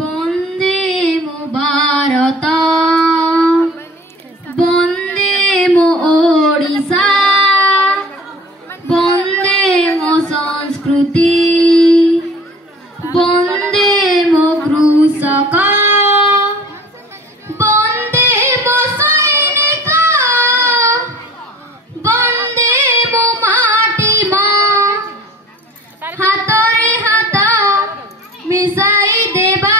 বন্দে মো ভারত বন্দে মো ওড়িশা বন্দে মো সংস্কৃতি বন্দে মো কৃষক বন্দে মো সৈনিক বন্দে মো মাটি মা হাতরে হাত মিশাই দেবা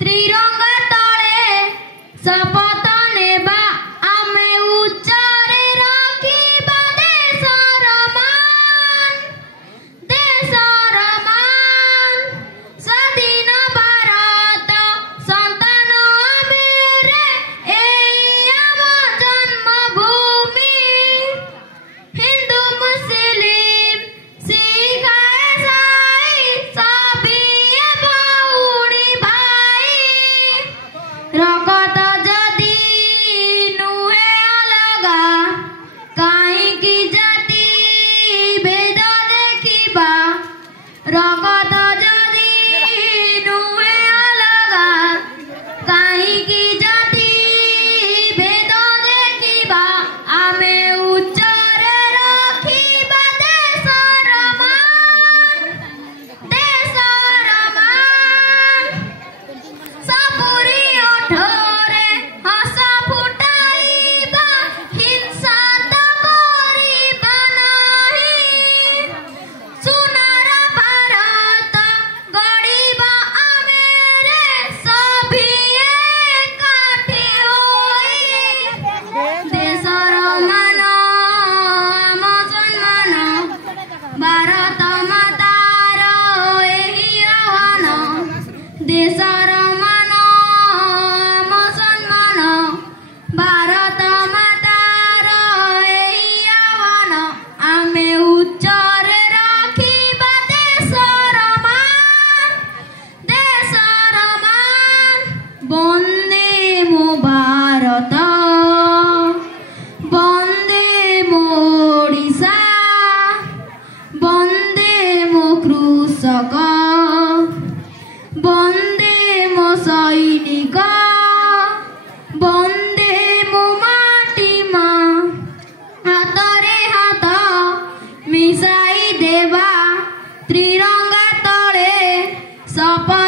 ত্রিরঙ্গা তଳେ শপଥ ନେବା ଆମେ ଉଚ୍ଚରେ ରଖିବା ଦେଶର ମାନ ସ୍ୱାଧୀନ ଭାରତ ସନ୍ତାନ ଆମେ ରେ ଏଇ ଆମ ଜନ୍ମଭୂମି ହିନ୍ଦୁ ମୁସଲିମ ଶିଖ ଇସାଇ ସବି ଭଉଣୀ ଭାଇ ରଗତ ଯଦି ନୁହେଁ ଅଲଗା କାହିଁକି ଜାତି ଭେଦ ଦେଖିବା ରଗତ ଯଦି ନୁହେଁ ଅଲଗା କାହିଁକି ଜାତି ଭେଦ ଦେଖିବା ଆମେ ଉଚ୍ଚରେ ରଖିବା ଦେଶର ମାନ ସପୁରି ଓଠରେ ହସ ଫୁଟାଇବା ହିଂସା ତ କରିବା ନାହିଁ ସୁନାର ଭାରତ ଗଢ଼ିବା ଆମେ ରେ ସଭି ଏକାଠି ହୋଇ ଦେଶର ମାନ ଆମ ସମ୍ମାନ ଭାରତ ମାତାର ଏହି ଆହ୍ୱାନ ଦେଶର ମାନ ଆମ ସମ୍ମାନ ଭାରତ ମାତାର ଏହି ଆହ୍ୱାନ ଆମେ ଉଚ୍ଚରେ ରଖିବା ଦେଶର ମାନ ବନ୍ଦେ ମୋ ଭାରତ ବନ୍ଦେ ମୋ ଓଡ଼ିଶା ବନ୍ଦେ ମୋ କୃଷକ ବନ୍ଦେ ମୋ ସୈନିକ ବନ୍ଦେ ମୋ ମାଟି ମା ହାତରେ ହାତ ମିଶାଇ ଦେବା ତ୍ରିରଙ୍ଗା ତଳେ ଶପଥ